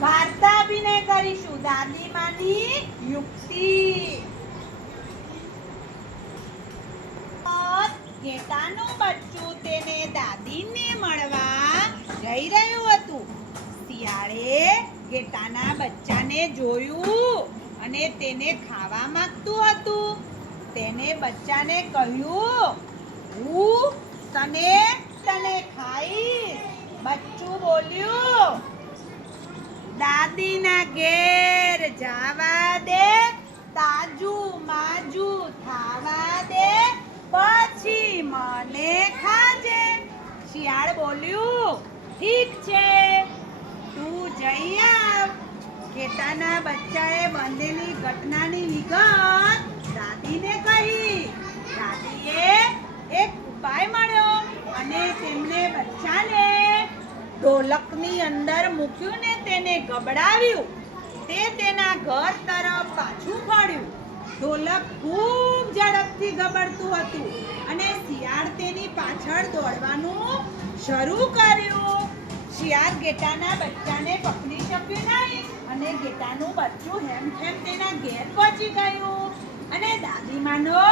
વાર્તા અભિનય કરીશું. દાદીમાની યુક્તિ. ઘેટાનું બચ્ચું તેને દાદીને મળવા જઈ રહ્યું હતું. શિયાળે ઘેટાના બચ્ચાને જોયું અને તેને ખાવા માંગતું હતું. તેને બચ્ચાને કહ્યું, હું તને તને ખાઈશ બચ્ચું બોલ્યું દાદીના ઘેર જાવા દે, તાજું માજું થાવા દે, પછી મને ખાજે. શિયાળ બોલ્યું, ઠીક છે, તું જઈ આવ. ખેતાના બચ્ચાએ બંધેલી ઘટનાની વિગત ઢોલકની અંદર મૂક્યું ને તેને ગબડાવ્યું. તે તેના ઘર તરફ પાછું ફળ્યું. ઢોલક ખૂબ ઝડપથી ગબડતું હતું અને શિયાળ તેની પાછળ દોડવાનું શરૂ કર્યું. શિયાળ ગેટાના બચ્ચાને પકડી શક્યું નહીં અને ગેટાનું બચ્ચું હેમ હેમ તેના ઘેર પહોંચી ગયું. અને દાદીમાનો